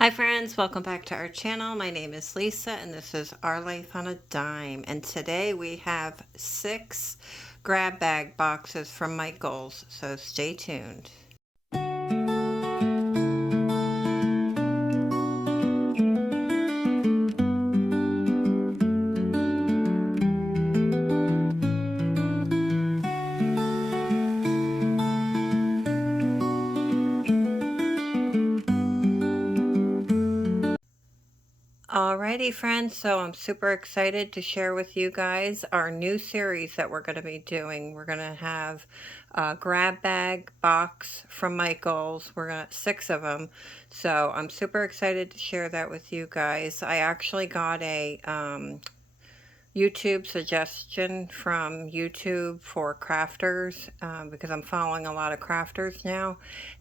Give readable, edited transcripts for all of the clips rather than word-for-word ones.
Hi friends, welcome back to our channel. My name is Lisa and this is Our Life on a Dime. And today we have 6 grab bag boxes from Michaels, so stay tuned. Alrighty friends, so I'm super excited to share with you guys our new series that we're going to be doing. We're going to have a grab bag box from Michaels. We're going to 6 of them. So I'm super excited to share that with you guys. I actually got a YouTube suggestion from YouTube for crafters because I'm following a lot of crafters now,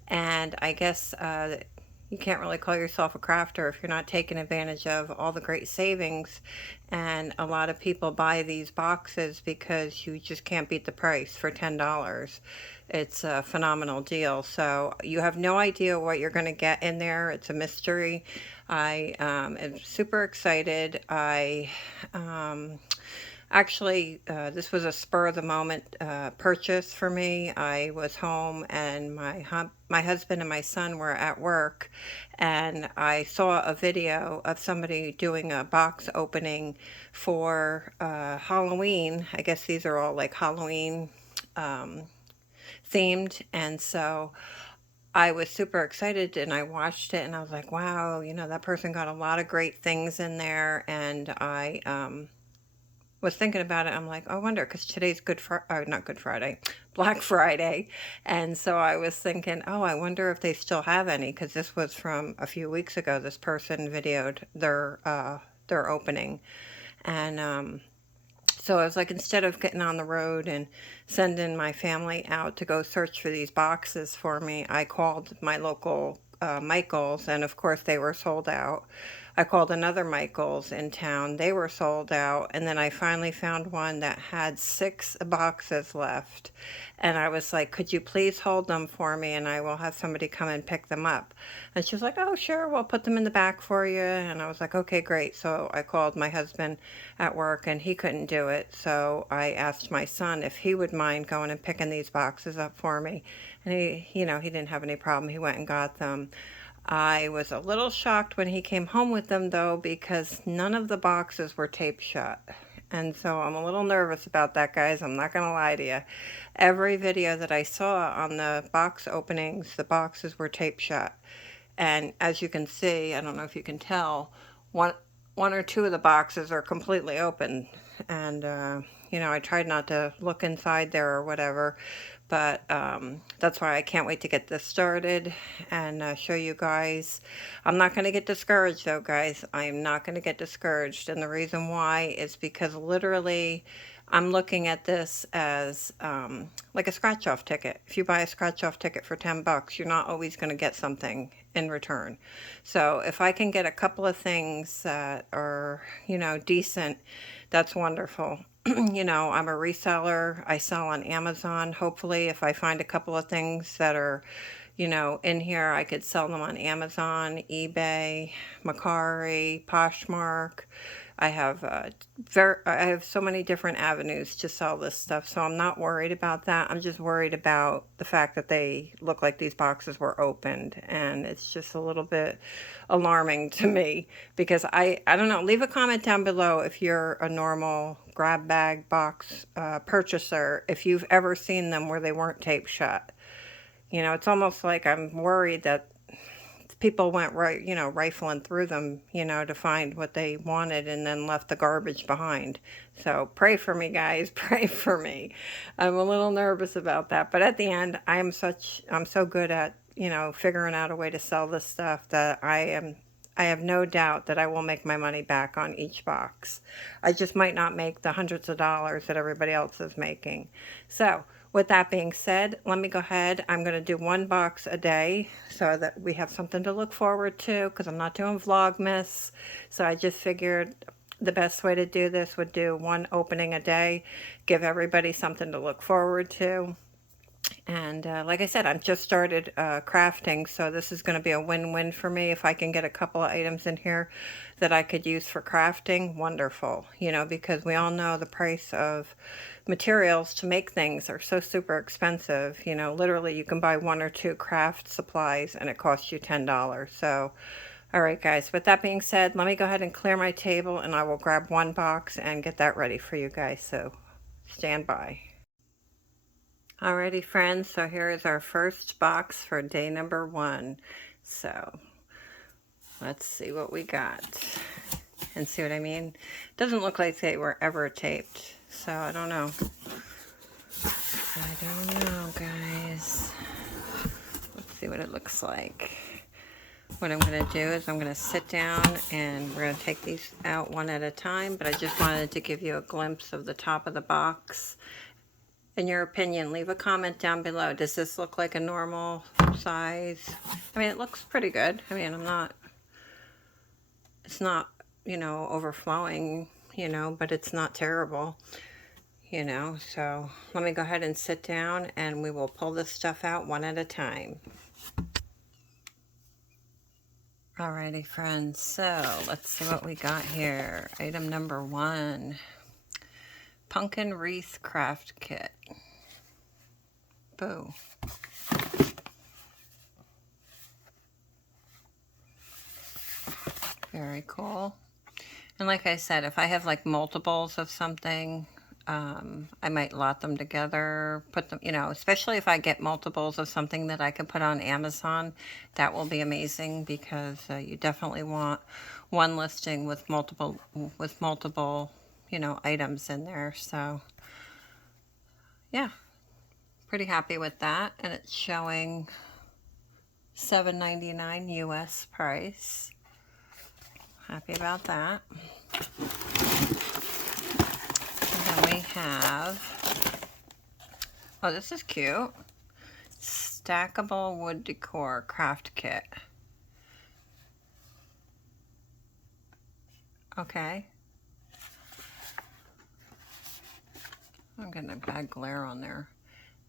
and I guess you can't really call yourself a crafter if you're not taking advantage of all the great savings. And a lot of people buy these boxes because you just can't beat the price for $10. It's a phenomenal deal. So you have no idea what you're going to get in there. It's a mystery. I am super excited. Actually, this was a spur of the moment purchase for me. I was home and my husband and my son were at work, and I saw a video of somebody doing a box opening for Halloween. I guess these are all like Halloween themed, and so I was super excited and I watched it and I was like, wow, that person got a lot of great things in there. And I was thinking about it. I'm like, I wonder, because today's not Good Friday, Black Friday. And so I was thinking, oh, I wonder if they still have any, because this was from a few weeks ago. This person videoed their opening. And so I was like, instead of getting on the road and sending my family out to go search for these boxes for me, I called my local Michaels, and of course they were sold out. I called another Michaels in town. They were sold out. And then I finally found one that had 6 boxes left. And I was like, could you please hold them for me and I will have somebody come and pick them up? And she was like, oh, sure, we'll put them in the back for you. And I was like, okay, great. So I called my husband at work and he couldn't do it. So I asked my son if he would mind going and picking these boxes up for me. And he didn't have any problem. He went and got them. I was a little shocked when he came home with them though, because none of the boxes were taped shut. And so I'm a little nervous about that, guys. I'm not going to lie to you. Every video that I saw on the box openings, the boxes were taped shut. And as you can see, I don't know if you can tell, one or two of the boxes are completely open. And, I tried not to look inside there or whatever, but that's why I can't wait to get this started and show you guys. I'm not going to get discouraged though, guys. I'm not going to get discouraged. And the reason why is because literally I'm looking at this as like a scratch-off ticket. If you buy a scratch-off ticket for $10, you're not always going to get something in return. So if I can get a couple of things that are, decent, that's wonderful. I'm a reseller. I sell on Amazon. Hopefully, if I find a couple of things that are, in here, I could sell them on Amazon, eBay, Macari, Poshmark. I have so many different avenues to sell this stuff, so I'm not worried about that. I'm just worried about the fact that they look like these boxes were opened, and it's just a little bit alarming to me because I don't know. Leave a comment down below if you're a normal grab bag box purchaser, if you've ever seen them where they weren't taped shut. It's almost like I'm worried that people went rifling through them, to find what they wanted and then left the garbage behind. So pray for me, guys. Pray for me. I'm a little nervous about that. But at the end, I'm so good at, figuring out a way to sell this stuff that I have no doubt that I will make my money back on each box. I just might not make the hundreds of dollars that everybody else is making. So with that being said, let me go ahead. I'm going to do 1 box a day so that we have something to look forward to, because I'm not doing Vlogmas. So I just figured the best way to do this would do 1 opening a day, give everybody something to look forward to. And like I said, I've just started crafting, so this is going to be a win-win for me. If I can get a couple of items in here that I could use for crafting, wonderful. You know, because we all know the price of materials to make things are so super expensive. You know, literally you can buy one or two craft supplies and it costs you $10. So, all right, guys, with that being said, let me go ahead and clear my table and I will grab one box and get that ready for you guys. So stand by. Alrighty, friends, so here is our first box for day number 1. So let's see what we got and see what I mean. Doesn't look like they were ever taped, so I don't know. I don't know, guys. Let's see what it looks like. What I'm going to do is I'm going to sit down and we're going to take these out one at a time, but I just wanted to give you a glimpse of the top of the box. In your opinion, leave a comment down below. Does this look like a normal size? I mean, it looks pretty good. I mean, it's not, you know, overflowing, you know, but it's not terrible, you know. So let me go ahead and sit down and we will pull this stuff out one at a time. Alrighty, friends, so let's see what we got here. Item number 1. Pumpkin Wreath Craft Kit. Boo. Very cool. And like I said, if I have like multiples of something, I might lot them together, put them, you know, especially if I get multiples of something that I can put on Amazon. That will be amazing because you definitely want one listing with multiple, you know, items in there. So yeah, pretty happy with that. And it's showing $7.99 US price. Happy about that. And then we have, oh, this is cute. Stackable wood decor craft kit. Okay. I'm getting a bad glare on there.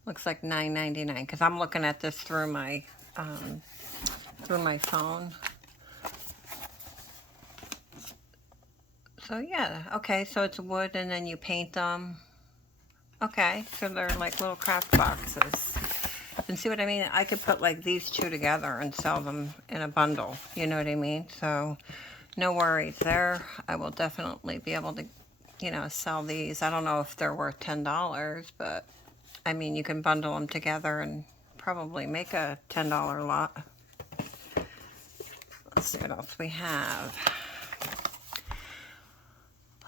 Looks like $9.99 because I'm looking at this through my phone. So yeah, okay, so it's wood and then you paint them. Okay, so they're like little craft boxes. And see what I mean? I could put like these two together and sell them in a bundle. You know what I mean? So no worries there. I will definitely be able to, you know, sell these. I don't know if they're worth $10, but I mean, you can bundle them together and probably make a $10 lot. Let's see what else we have.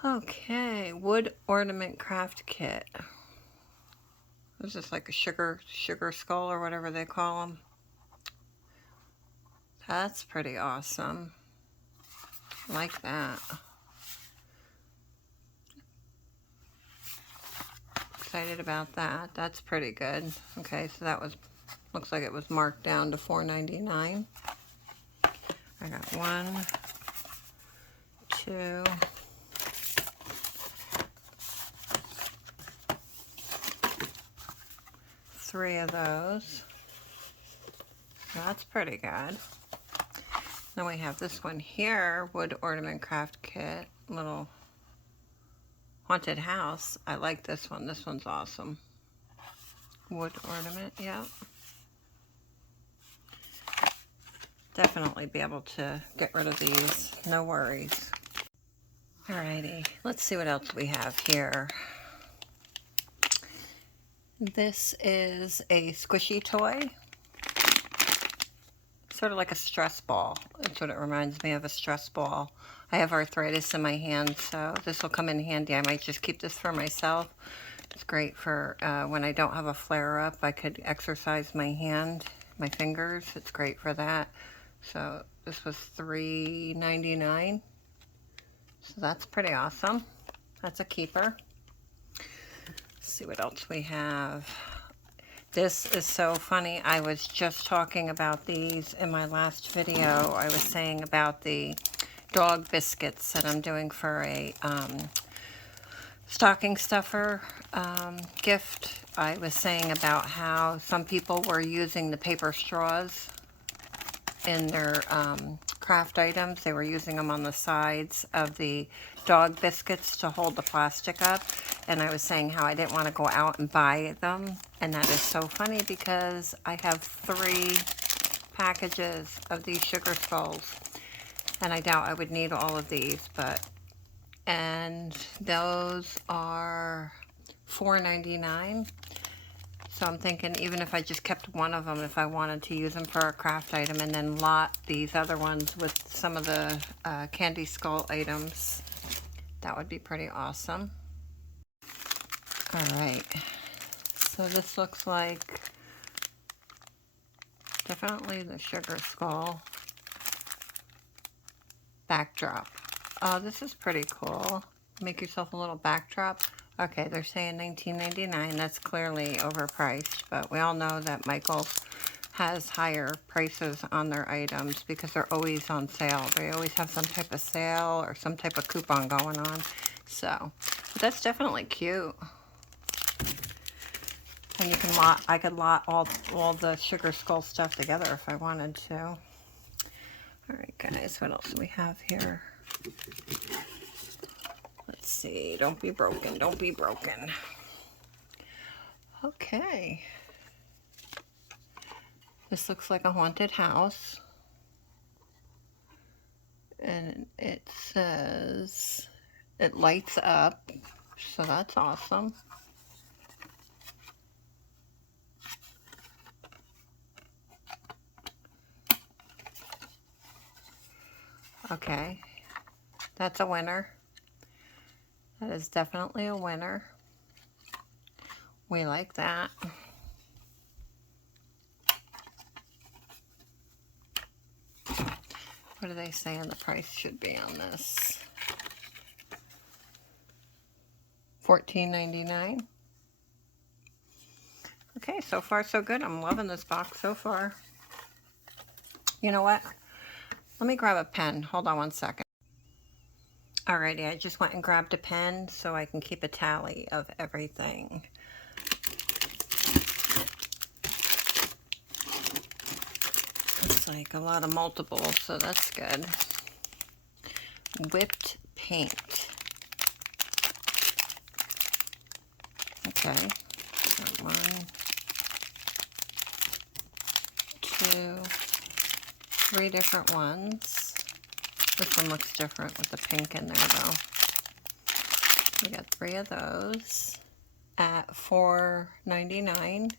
Okay, wood ornament craft kit. This is like a sugar skull or whatever they call them. That's pretty awesome. I like that. Excited about that. That's pretty good. Okay, so that was, looks like it was marked down to $4.99. I got 1, 2, 3 of those. So that's pretty good. Then we have this one here, wood ornament craft kit, little haunted house. I like this one. This one's awesome. Wood ornament, yeah. Definitely be able to get rid of these. No worries. Alrighty, let's see what else we have here. This is a squishy toy. Sort of like a stress ball. That's what it reminds me of, a stress ball. I have arthritis in my hand, so this will come in handy. I might just keep this for myself. It's great for when I don't have a flare-up. I could exercise my hand, my fingers. It's great for that. So this was $3.99. So that's pretty awesome. That's a keeper. Let's see what else we have. This is so funny. I was just talking about these in my last video. I was saying about the dog biscuits that I'm doing for a stocking stuffer gift. I was saying about how some people were using the paper straws in their craft items. They were using them on the sides of the dog biscuits to hold the plastic up. And I was saying how I didn't want to go out and buy them. And that is so funny because I have 3 packages of these sugar skulls. And I doubt I would need all of these, but... And those are $4.99. So I'm thinking even if I just kept one of them, if I wanted to use them for a craft item, and then lot these other ones with some of the candy skull items, that would be pretty awesome. All right, so this looks like definitely the sugar skull backdrop. Oh, this is pretty cool. Make yourself a little backdrop. Okay, they're saying $19.99. That's clearly overpriced, but we all know that Michael's has higher prices on their items because they're always on sale. They always have some type of sale or some type of coupon going on. So, but that's definitely cute. And you can lot, I could lot all the sugar skull stuff together if I wanted to. All right, guys, what else do we have here? Let's see, don't be broken, don't be broken. Okay. This looks like a haunted house. And it says it lights up, so that's awesome. Okay, that's a winner. That is definitely a winner. We like that. What are they saying the price should be on this? $14.99. Okay, so far so good. I'm loving this box so far. You know what? Let me grab a pen. Hold on one second. Alrighty, I just went and grabbed a pen so I can keep a tally of everything. It's like a lot of multiples, so that's good. Whipped paint. Okay, got 1, 2, 3 different ones. This one looks different with the pink in there though. We got 3 of those at $4.99.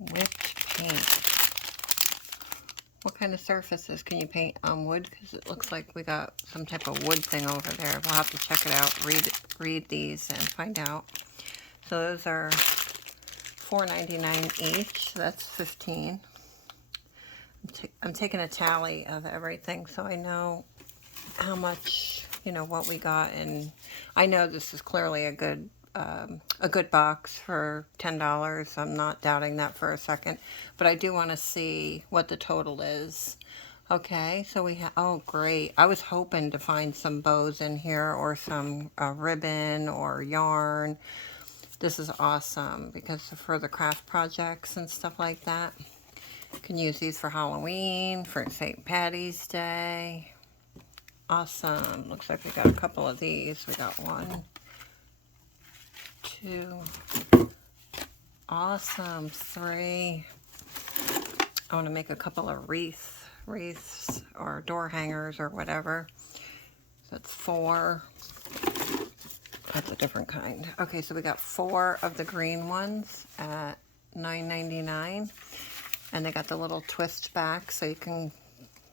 Whipped paint. What kind of surfaces can you paint on wood? Because it looks like we got some type of wood thing over there. We'll have to check it out, read these and find out. So those are $4.99 each. That's 15. I'm taking a tally of everything so I know how much, you know, what we got. And I know this is clearly a good box for $10. I'm not doubting that for a second, but I do want to see what the total is. Okay, so we have, oh great, I was hoping to find some bows in here or some ribbon or yarn. This is awesome because for the craft projects and stuff like that. You can use these for Halloween, for St. Patty's Day. Awesome. Looks like we got a couple of these. We got 1, 2. Awesome. 3. I want to make a couple of wreaths or door hangers or whatever. So that's 4. That's a different kind. Okay, so we got 4 of the green ones at $9.99. And they got the little twist back so you can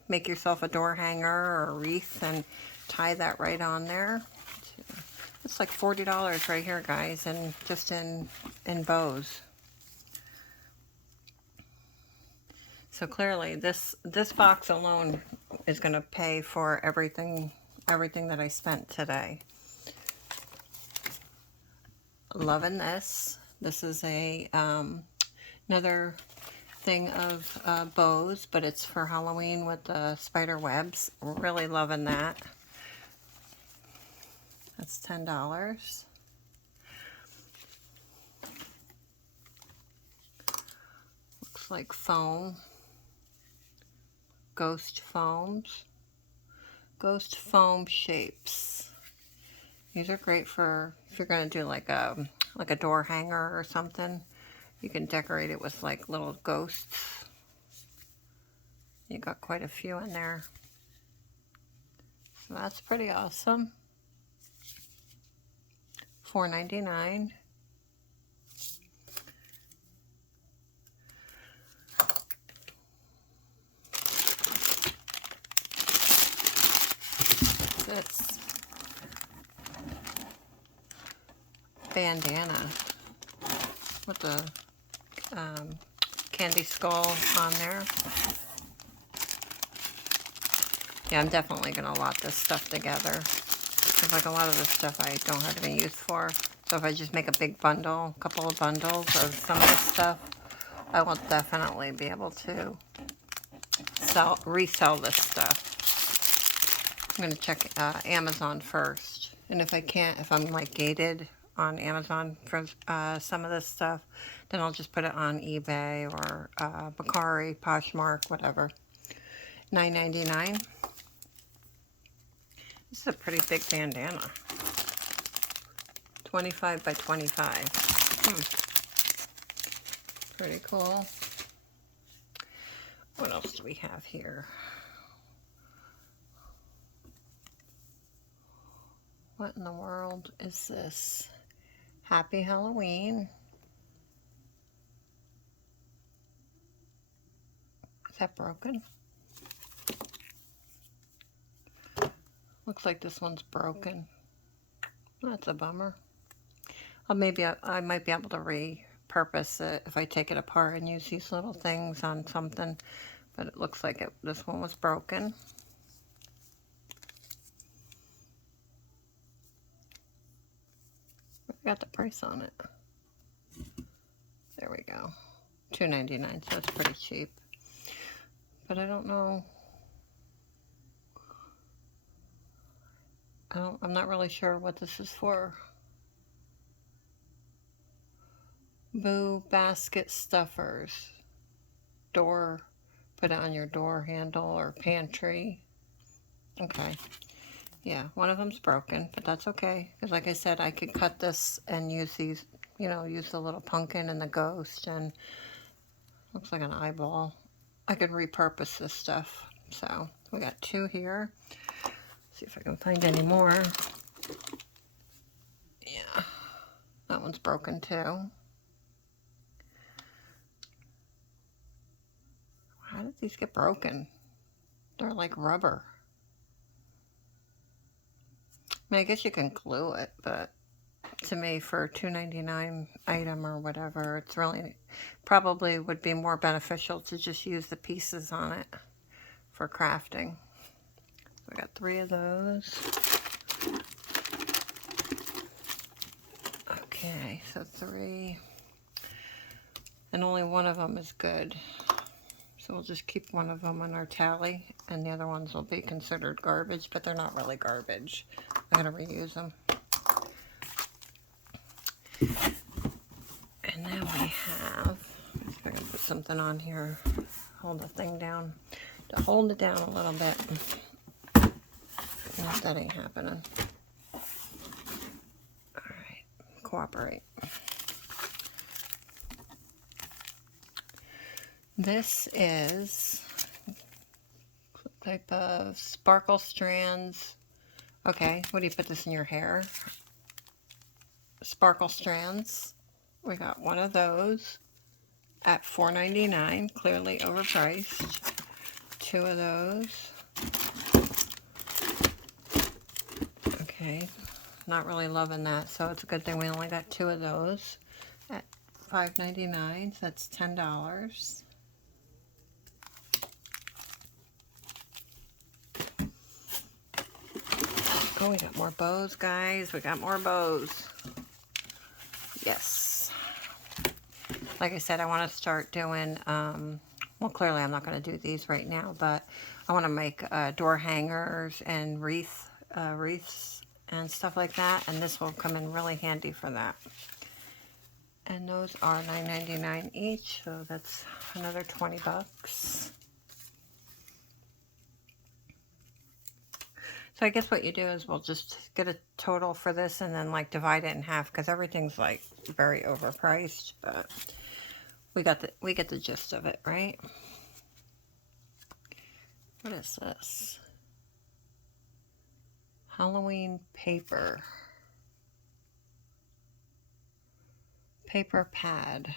make yourself a door hanger or a wreath and tie that right on there. It's like $40 right here, guys, and just in bows. So clearly this box alone is going to pay for everything that I spent today. Loving this. This is a another thing of bows, but it's for Halloween with the spider webs. Really loving that. That's $10. Looks like foam. Ghost foams. Ghost foam shapes. These are great for if you're going to do like a door hanger or something. You can decorate it with like little ghosts. You got quite a few in there. So that's pretty awesome. $4.99. This bandana with the candy skull on there. Yeah, I'm definitely going to lot this stuff together. Because like a lot of this stuff I don't have any use for. So if I just make a big bundle, a couple of bundles of some of this stuff, I will definitely be able to resell this stuff. I'm going to check Amazon first. And if I can't, if I'm like gated on Amazon for some of this stuff, then I'll just put it on eBay or Bakari, Poshmark, whatever. $9.99. This is a pretty big bandana. 25 by 25. Pretty cool. What else do we have here? What in the world is this? Happy Halloween. Is that broken? Looks like this one's broken. That's a bummer. Well, maybe I might be able to repurpose it if I take it apart and use these little things on something. But it looks like this one was broken. I got the price on it. There we go. $2.99, so it's pretty cheap. But I don't know. I'm not really sure what this is for. Boo basket stuffers. Door, put it on your door handle or pantry. Okay. Yeah, one of them's broken, but that's okay. Because like I said, I could cut this and use these, you know, use the little pumpkin and the ghost, and looks like an eyeball. I could repurpose this stuff. So we got two here. See if I can find any more. Yeah, that one's broken too. How did these get broken? They're like rubber. I mean, I guess you can glue it, but to me, for a $2.99 item or whatever, it's really probably would be more beneficial to just use the pieces on it for crafting. So I got 3 of those. Okay, so 3. And only one of them is good. So we'll just keep one of them on our tally, and the other ones will be considered garbage, but they're not really garbage. I'm going to reuse them. And then we have, let's see if I can put something on here, hold the thing down, to hold it down a little bit. No, that ain't happening. Alright, cooperate. This is type of sparkle strands. Okay, what do you put this in your hair? Sparkle strands. We got one of those at $4.99, clearly overpriced. 2 of those. Okay, not really loving that, so it's a good thing we only got 2 of those at $5.99, so that's $10. Oh, we got more bows, guys. We got more bows. Yes. Like I said, I want to start doing, well, clearly I'm not going to do these right now, but I want to make door hangers and wreaths and stuff like that, and this will come in really handy for that. And those are $9.99 each, so that's another 20 bucks. So I guess what you do is we'll just get a total for this and then like divide it in half, because everything's like very overpriced, but we get the gist of it, right? What is this? Halloween paper. Paper pad.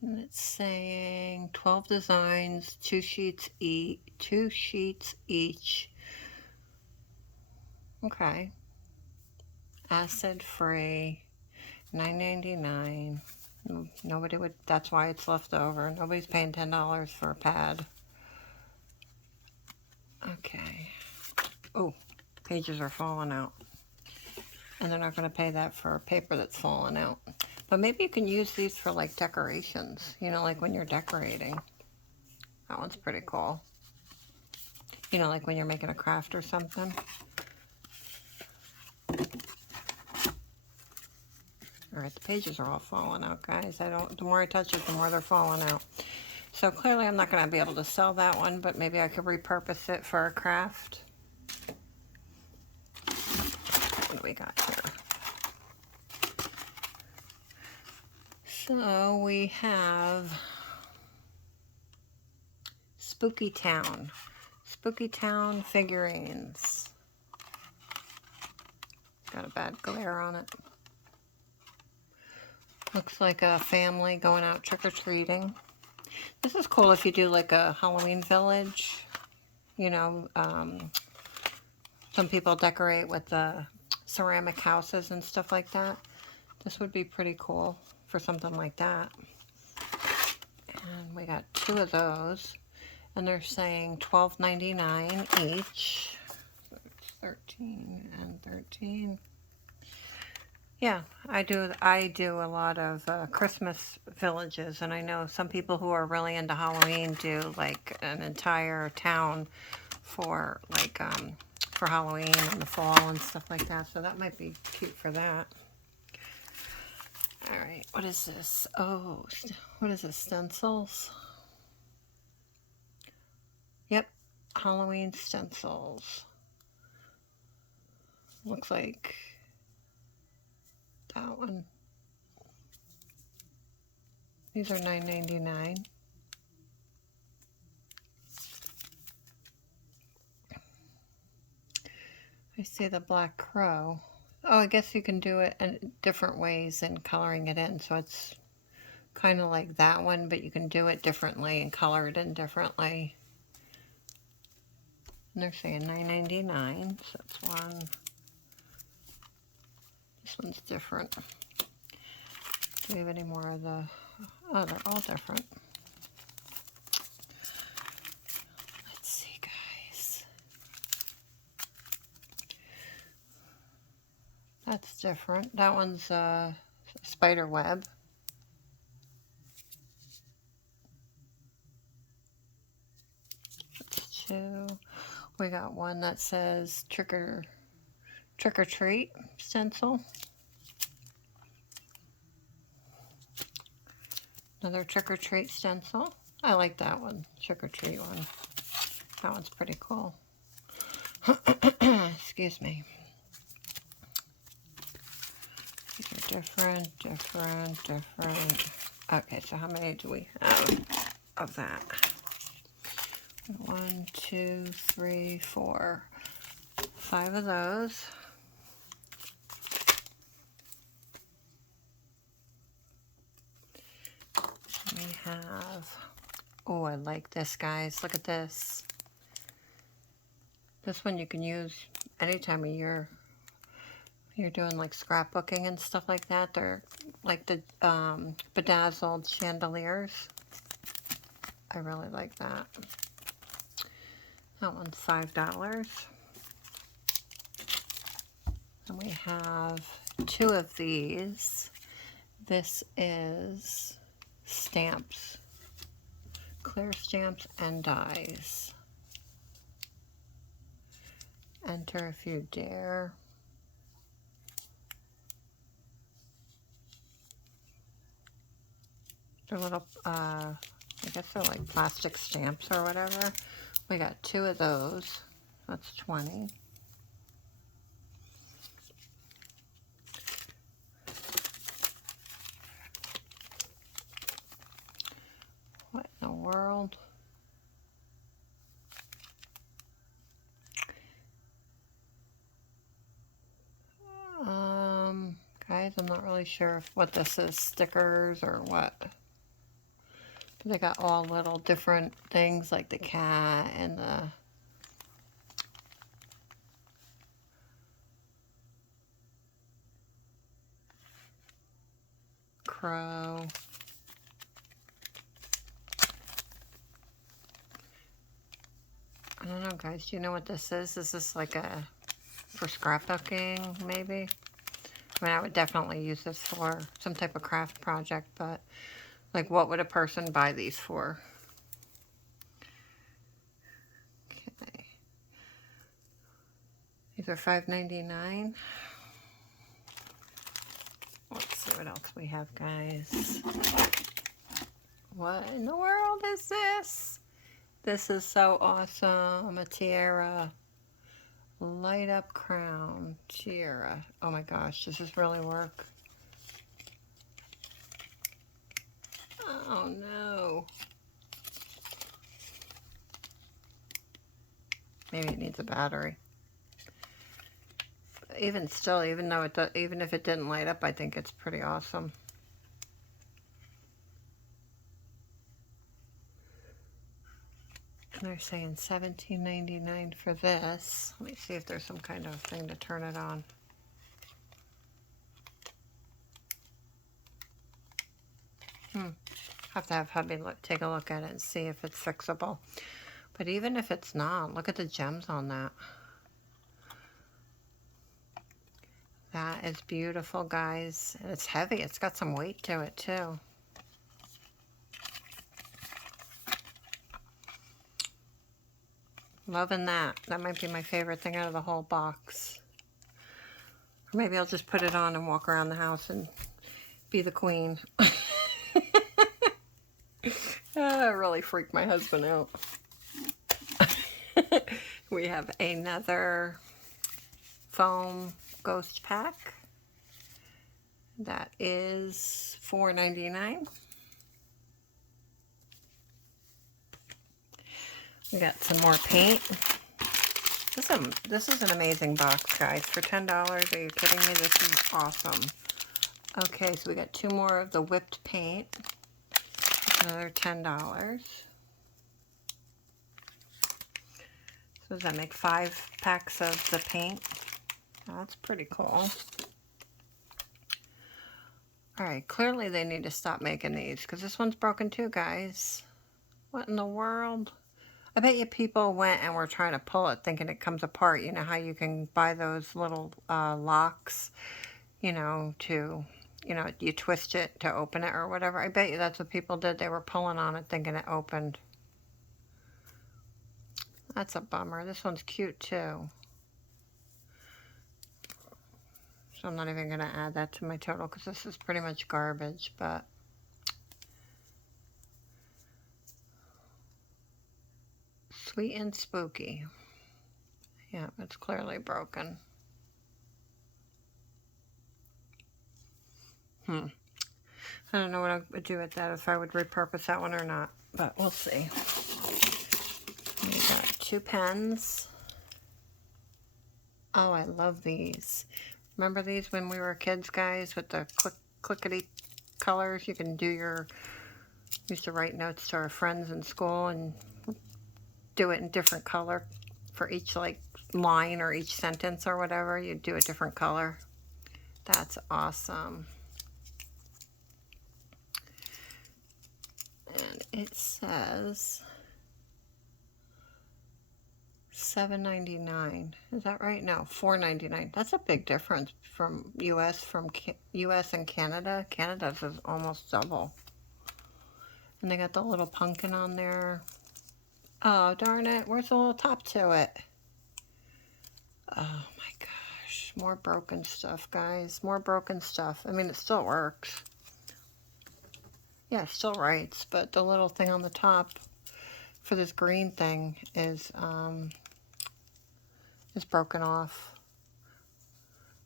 And it's saying 12 designs, 2 sheets each. Okay. Acid free, $9.99. Nobody would, that's why it's left over. Nobody's paying $10 for a pad. Okay. Oh, pages are falling out. And they're not going to pay that for a paper that's fallen out. But maybe you can use these for like decorations, you know, like when you're decorating. That one's pretty cool. You know, like when you're making a craft or something. Alright, the pages are all falling out, guys. The more I touch it, the more they're falling out. So clearly I'm not going to be able to sell that one, but maybe I could repurpose it for a craft. What do we got here? So we have Spooky Town. Spooky Town figurines. Got a bad glare on it. Looks like a family going out trick-or-treating. This is cool if you do like a Halloween village. You know, some people decorate with the ceramic houses and stuff like that. This would be pretty cool for something like that. And we got 2 of those. And they're saying $12.99 each. So it's 13 and 13. Yeah, I do a lot of Christmas villages, and I know some people who are really into Halloween do like an entire town for like for Halloween in the fall and stuff like that. So that might be cute for that. All right, what is this? Oh, what is this? Stencils? Yep, Halloween stencils. Looks like that one. These are $9.99. I see the Black Crow. Oh, I guess you can do it in different ways and coloring it in. So it's kind of like that one, but you can do it differently and color it in differently. And they're saying $9.99, so that's one. This one's different. Do we have any more of the... Oh, they're all different. Let's see, guys. That's different. That one's spider web. That's 2. We got one that says trick or treat stencil. Another trick or treat stencil. I like that one, trick or treat one. That one's pretty cool. Excuse me. These are different. Okay, so how many do we have of that? 1, 2, 3, 4, 5 of those. We have, oh, I like this, guys. Look at this. This one you can use any time of year. You're doing like scrapbooking and stuff like that. They're like the bedazzled chandeliers. I really like that. That one's $5. And we have 2 of these. This is stamps, clear stamps and dies. enter if you dare. They're little, I guess they're like plastic stamps or whatever. We got 2 of those. That's 20. What in the world? Guys, I'm not really sure what this is, stickers or what. They got all little different things like the cat and the crow. I don't know, guys. Do you know what this is? Is this like for scrapbooking, maybe? I mean, I would definitely use this for some type of craft project, but like, what would a person buy these for? Okay. These are $5.99. Let's see what else we have, guys. What in the world is this? This is so awesome. A tiara. Light up crown. Tiara. Oh my gosh, does this really work? Oh no. Maybe it needs a battery. Even still, even though even if it didn't light up, I think it's pretty awesome. And they're saying $17.99 for this. Let me see if there's some kind of thing to turn it on. Have to have hubby take a look at it and see if it's fixable. But even if it's not, look at the gems on that. That is beautiful, guys. And it's heavy. It's got some weight to it, too. Loving that. That might be my favorite thing out of the whole box. Or maybe I'll just put it on and walk around the house and be the queen. That really freaked my husband out. We have another foam ghost pack. That is $4.99. We got some more paint. This is an amazing box, guys. For $10, are you kidding me? This is awesome. Okay, so we got 2 more of the whipped paint. Another $10. So does that make 5 packs of the paint? Oh, that's pretty cool. Alright, clearly they need to stop making these, because this one's broken too, guys. What in the world? I bet you people went and were trying to pull it thinking it comes apart. You know how you can buy those little locks, you know, you twist it to open it or whatever. I bet you that's what people did. They were pulling on it thinking it opened. That's a bummer. This one's cute too. So I'm not even going to add that to my total because this is pretty much garbage, but Sweet and Spooky. Yeah, it's clearly broken. I don't know what I would do with that, if I would repurpose that one or not, but we'll see. We got 2 pens. Oh, I love these. Remember these when we were kids, guys, with the clickety colors? You can do used to write notes to our friends in school and do it in different color for each like line or each sentence or whatever. You do a different color. That's awesome. And it says $7.99. Is that right? No, $4.99. That's a big difference from US and Canada. Canada's is almost double. And they got the little pumpkin on there. Oh, darn it. Where's the little top to it? Oh my gosh, more broken stuff, guys. More broken stuff. I mean, it still works. Yeah, it still writes, but the little thing on the top for this green thing is broken off.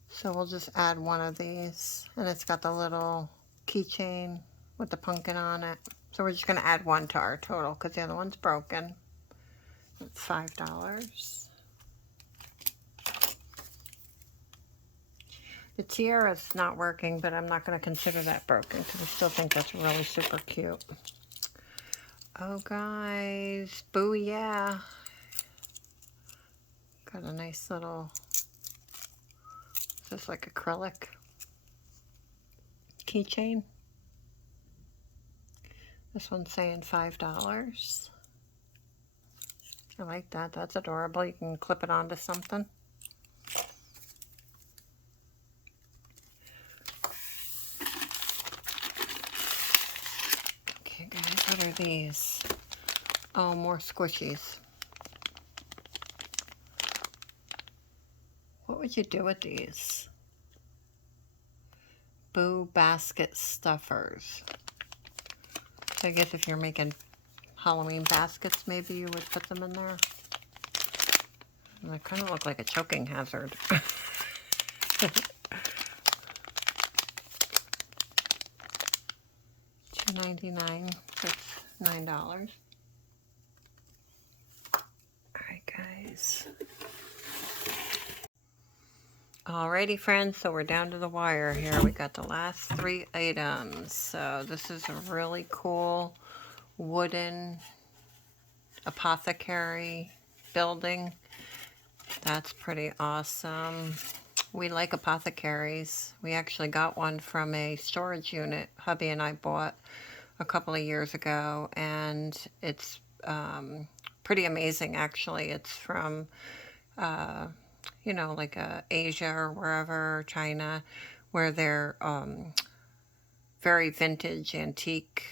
So we'll just add one of these, and it's got the little keychain with the pumpkin on it. So we're just going to add one to our total because the other one's broken. It's $5. The tiara's not working, but I'm not going to consider that broken because I still think that's really super cute. Oh, guys. Boo, yeah. Got a nice little, just like acrylic keychain. This one's saying $5. I like that. That's adorable. You can clip it onto something. Okay, guys, what are these? Oh, more squishies. What would you do with these? Boo basket stuffers. So I guess if you're making Halloween baskets, maybe you would put them in there. And they kind of look like a choking hazard. $2.99. That's $9. Alright, guys. Alrighty, friends, so we're down to the wire here. We got the last 3 items. So this is a really cool wooden apothecary building. That's pretty awesome. We like apothecaries. We actually got one from a storage unit hubby and I bought a couple of years ago, and it's pretty amazing, actually. It's from you know, like Asia or wherever, China, where they're very vintage, antique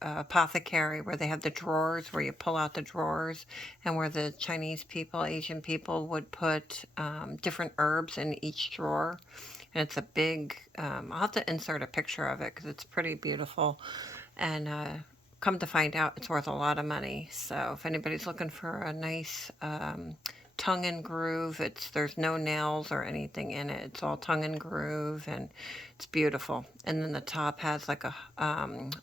apothecary, where they have the drawers, where you pull out the drawers, and where the Chinese people, Asian people would put different herbs in each drawer. And it's a big, I'll have to insert a picture of it because it's pretty beautiful. And come to find out, it's worth a lot of money. So if anybody's looking for a nice tongue and groove, there's no nails or anything in it. It's all tongue and groove, and it's beautiful. And then the top has like a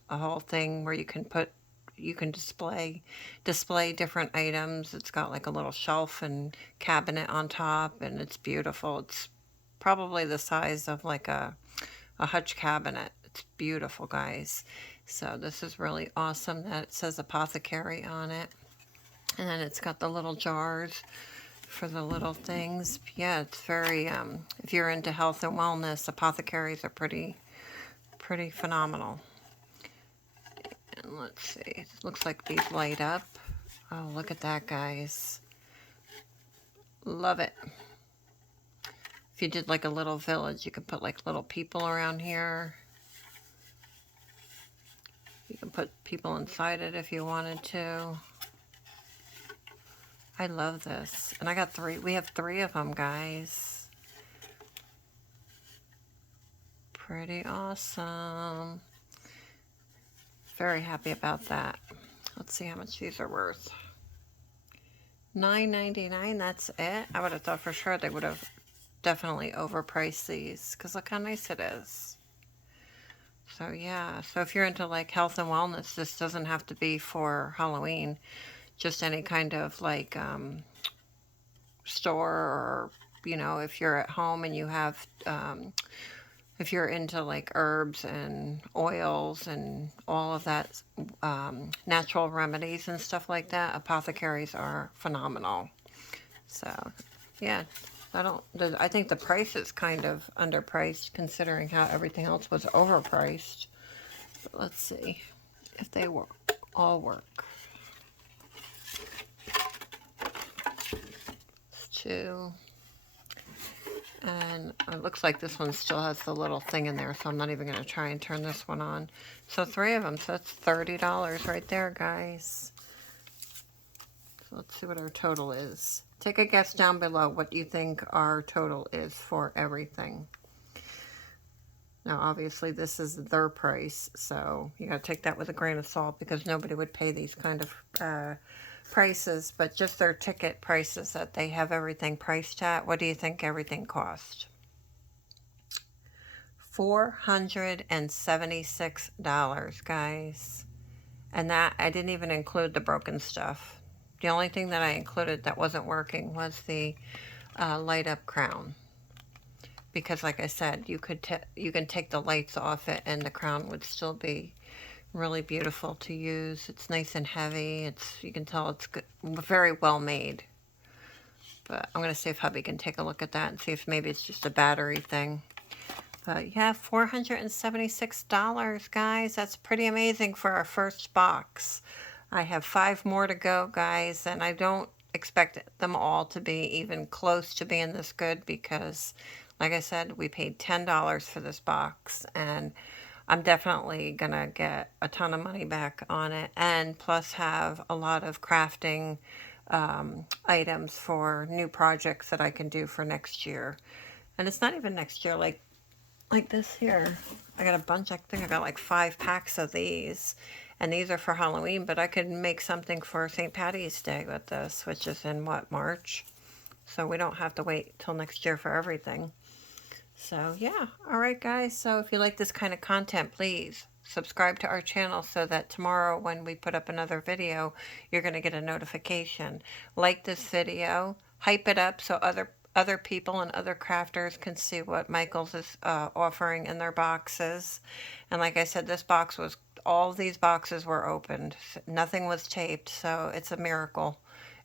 whole thing where you can display different items. It's got like a little shelf and cabinet on top, and it's beautiful. It's probably the size of like a hutch cabinet. It's beautiful, guys. So this is really awesome that it says apothecary on it. And then it's got the little jars for the little things. Yeah, it's very, if you're into health and wellness, apothecaries are pretty phenomenal. And let's see, it looks like these light up. Oh, look at that, guys. Love it. If you did like a little village, you could put like little people around here. You can put people inside it if you wanted to. I love this. And I got 3. We have 3 of them, guys. Pretty awesome. Very happy about that. Let's see how much these are worth. $9.99, that's it. I would have thought for sure they would have definitely overpriced these, because look how nice it is. So yeah, so if you're into like health and wellness, this doesn't have to be for Halloween. Just any kind of like store, or you know, if you're at home and you have if you're into like herbs and oils and all of that, natural remedies and stuff like that, apothecaries are phenomenal. So yeah, I think the price is kind of underpriced considering how everything else was overpriced. But let's see if they all work. 2. And it looks like this one still has the little thing in there, so I'm not even going to try and turn this one on. So 3 of them, so that's $30 right there, guys. So let's see what our total is. Take a guess down below what you think our total is for everything. Now, obviously, this is their price, so you gotta take that with a grain of salt because nobody would pay these kind of prices, but just their ticket prices that they have everything priced at. What do you think everything cost? $476, guys. And that, I didn't even include the broken stuff. The only thing that I included that wasn't working was the light up crown. Because like I said, you can take the lights off it and the crown would still be really beautiful to use. It's nice and heavy. You can tell it's good, very well made. But I'm going to see if hubby can take a look at that and see if maybe it's just a battery thing. But yeah, $476, guys. That's pretty amazing for our first box. I have 5 more to go, guys, and I don't expect them all to be even close to being this good because, like I said, we paid $10 for this box, and I'm definitely gonna get a ton of money back on it, and plus have a lot of crafting items for new projects that I can do for next year. And it's not even next year, like this here. I got a bunch, I think I got like 5 packs of these. And these are for Halloween, but I could make something for St. Patty's Day with this, which is in what, March? So we don't have to wait till next year for everything. So yeah, all right guys. So if you like this kind of content, please subscribe to our channel so that tomorrow when we put up another video, you're going to get a notification. Like this video, hype it up so other people and other crafters can see what Michaels is offering in their boxes. And like I said, all these boxes were opened. Nothing was taped, so it's a miracle.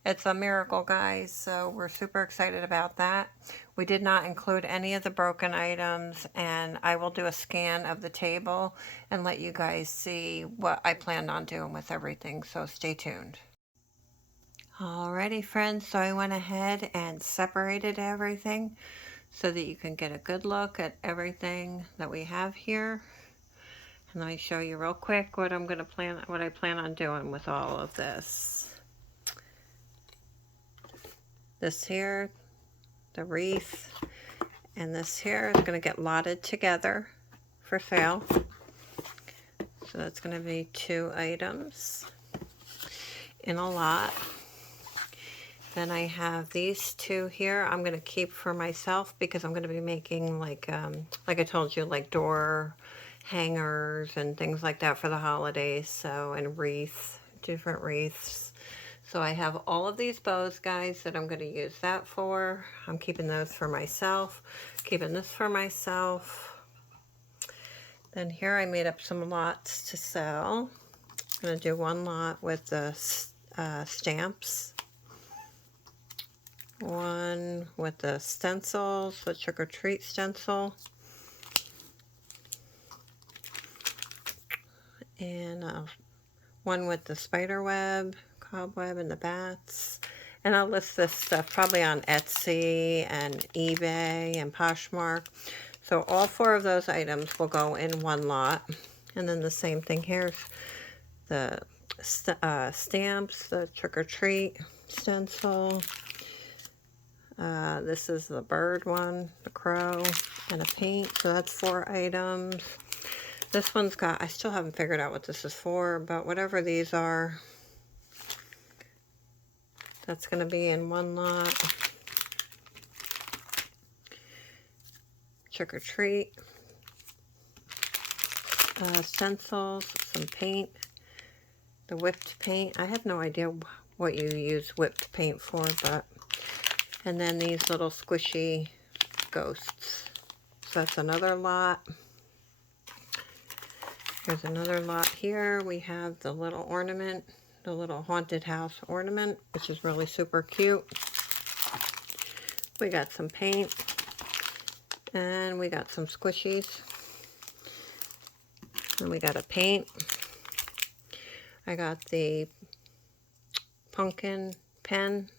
It's a miracle, guys, so we're super excited about that. We did not include any of the broken items, and I will do a scan of the table and let you guys see what I planned on doing with everything, so stay tuned. Alrighty, friends, so I went ahead and separated everything so that you can get a good look at everything that we have here. And let me show you real quick what I plan on doing with all of this. This here, the wreath, and this here is going to get lotted together for sale. So that's going to be 2 items in a lot. Then I have these 2 here I'm going to keep for myself because I'm going to be making like I told you, like door hangers and things like that for the holidays. So, and wreaths, different wreaths. So I have all of these bows, guys, that I'm going to use that for. I'm keeping those for myself, keeping this for myself. Then here I made up some lots to sell. I'm going to do 1 lot with the stamps. 1 with the stencils, the trick or treat stencil. And 1 with the spider web, cobweb, and the bats. And I'll list this stuff probably on Etsy and eBay and Poshmark. So all 4 of those items will go in 1 lot. And then the same thing here's the stamps, the trick or treat stencil. This is the bird one, the crow, and a paint. So that's 4 items. This one's got, I still haven't figured out what this is for, but whatever these are, that's going to be in 1 lot. Trick or treat. Stencils, some paint. The whipped paint. I have no idea what you use whipped paint for, but... And then these little squishy ghosts. So that's another lot. There's another lot here. We have the little ornament, the little haunted house ornament, which is really super cute. We got some paint, and we got some squishies, and we got a paint. I got the pumpkin pen.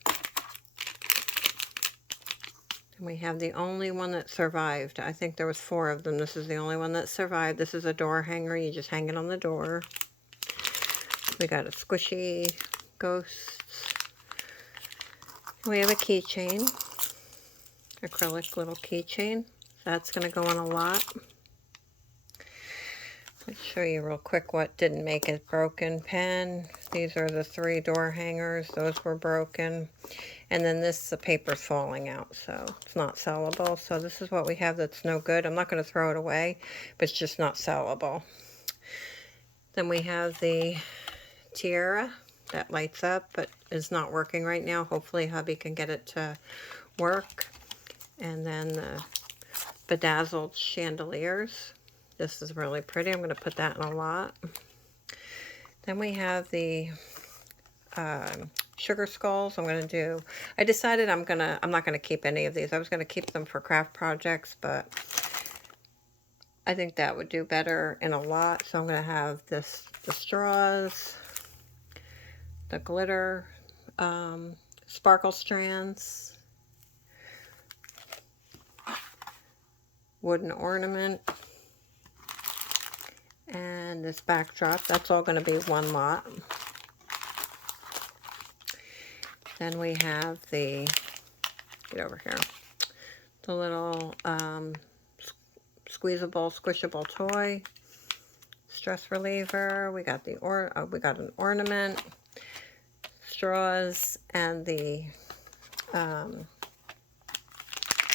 And we have the only one that survived. I think there was 4 of them. This is the only one that survived. This is a door hanger. You just hang it on the door. We got a squishy ghosts. We have a keychain, acrylic little keychain. That's going to go in a lot. Let's show you real quick what didn't make it. Broken pen. These are the 3 door hangers. Those were broken. And then the paper's falling out, so it's not sellable. So this is what we have that's no good. I'm not going to throw it away, but it's just not sellable. Then we have the tiara that lights up, but is not working right now. Hopefully hubby can get it to work. And then the bedazzled chandeliers. This is really pretty. I'm going to put that in a lot. Then we have the sugar skulls. I decided I'm not going to keep any of these. I was going to keep them for craft projects, but I think that would do better in a lot. So I'm going to have the straws, the glitter, sparkle strands, wooden ornament, and this backdrop. That's all going to be one lot. Then we have get over here, the little squeezable, squishable toy, stress reliever. We got we got an ornament, straws, and the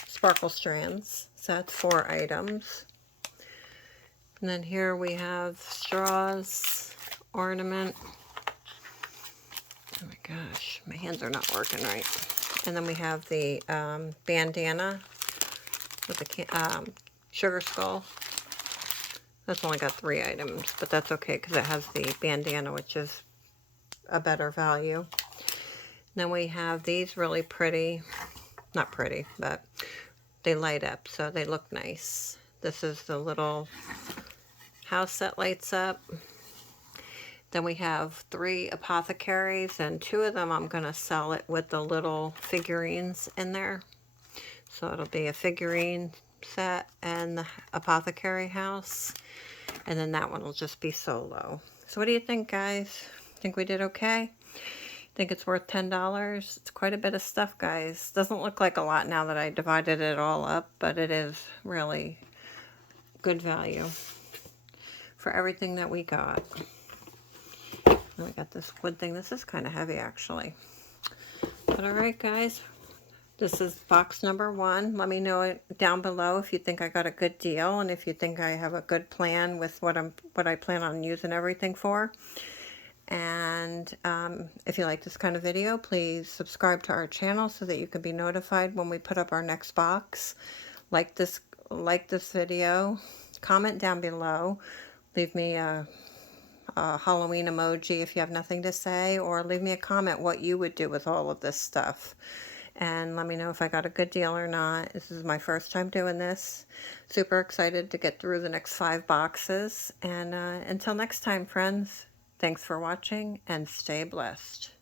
sparkle strands. So that's 4 items. And then here we have straws, ornament. Oh my gosh, my hands are not working right. And then we have the bandana with the sugar skull. That's only got 3 items, but that's okay because it has the bandana, which is a better value. Then we have these really pretty, not pretty, but they light up, so they look nice. This is the little house that lights up. Then we have 3 apothecaries, and 2 of them I'm going to sell it with the little figurines in there. So it'll be a figurine set and the apothecary house. And then that one will just be solo. So what do you think, guys? Think we did okay? Think it's worth $10? It's quite a bit of stuff, guys. Doesn't look like a lot now that I divided it all up, but it is really good value for everything that we got. And we got this wood thing. This is kind of heavy, actually. But all right, guys. This is box number 1. Let me know down below if you think I got a good deal and if you think I have a good plan with what I plan on using everything for. And if you like this kind of video, please subscribe to our channel so that you can be notified when we put up our next box. Like this video, comment down below, leave me a Halloween emoji if you have nothing to say, or leave me a comment what you would do with all of this stuff. And let me know if I got a good deal or not. This is my first time doing this. Super excited to get through the next 5 boxes. And until next time, friends, thanks for watching and stay blessed.